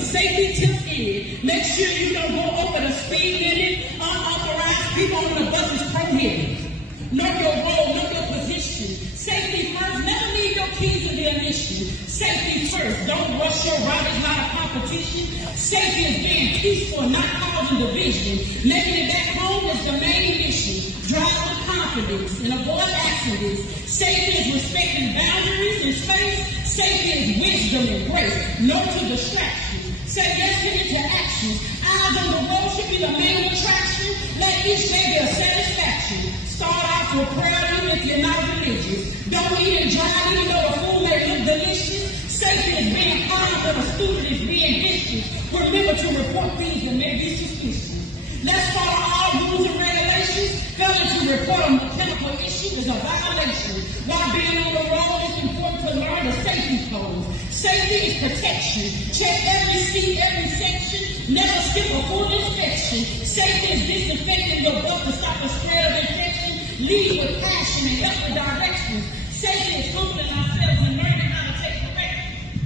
some safety tips in. Make sure you don't go over the speed limit. Unauthorized people on the bus is prohibited. Know your role, know your position. Safety first. Never leave your keys in the ignition. Safety first. Don't rush your ride. It's not a competition. Safety is being peaceful, not causing division. Making it back home is the main mission. Drive with confidence and avoid accidents. Safety is respecting boundaries and space. Safety is wisdom and grace. No to distraction. Say yes to interaction. Eyes on the road should be the main attraction. Let each day be a satisfaction. Start off with prayer even if you're not religious. Don't eat and drive even though the food may look delicious. Safety is being calm when a student is being vicious. Remember to report things that may be suspicious. Let's follow all rules and regulations. Failing to report a mechanical issue is a violation. While being on the road, it's important to learn the safety codes. Safety is protection. Check every seat, every section. Never skip a full inspection. Safety is disinfecting your butt to stop the spread of infection. Lead with passion and help with direction. Safety is humbling ourselves and learning how to take correction.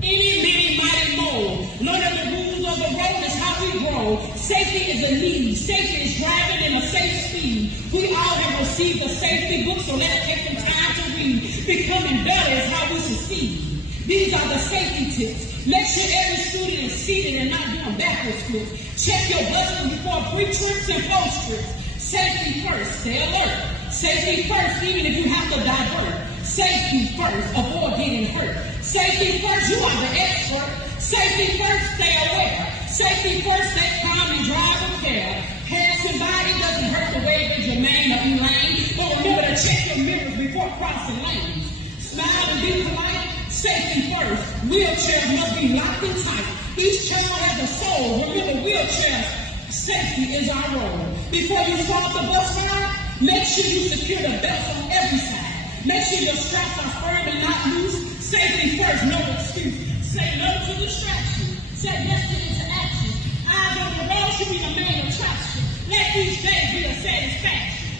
Any, many, mighty, mold. Learning the rules of the road is how we grow. Safety is a need. Safety is driving in a safe speed. We all have received a safety book, so let's take some time to read. Becoming better is how we succeed. These are the safety tips. Make sure every student is seated and not doing backwards flips. Check your buses before pre-trips and post-trips. Safety first, stay alert. Safety first, even if you have to divert. Safety first, avoid getting hurt. Safety first, you are the expert. Safety first, stay aware. Safety first, stay calm and drive with care. Passing by, it doesn't hurt to wave at your man or lane, but remember to check your mirrors before crossing lanes. Smile and be polite. Safety first. Wheelchairs must be locked and tight. Each child has a soul. Remember, wheelchairs. Safety is our role. Before you start the bus ride, make sure you secure the belts on every side. Make sure your straps are firm and not loose. Safety first, no excuse. Say no to distraction. Say yes to interaction. Eyes on the road should be the main attraction. Let each day be a satisfaction.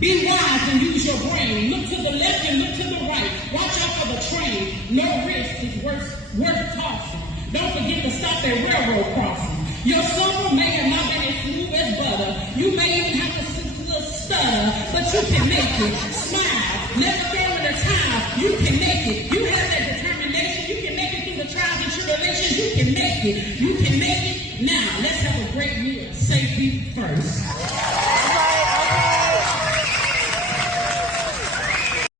Be wise and use your brain. Look to the left and look to the right. Watch out for the train. No risk is worth tossing. Don't forget to stop at railroad crossing. Your summer may have not been as smooth as butter. You may even have to stutter, but you can make it. Smile. Never fail in a time. You can make it. You have that determination. You can make it through the trials and tribulations. You can make it. You can make it. Now, let's have a great year. Safety first.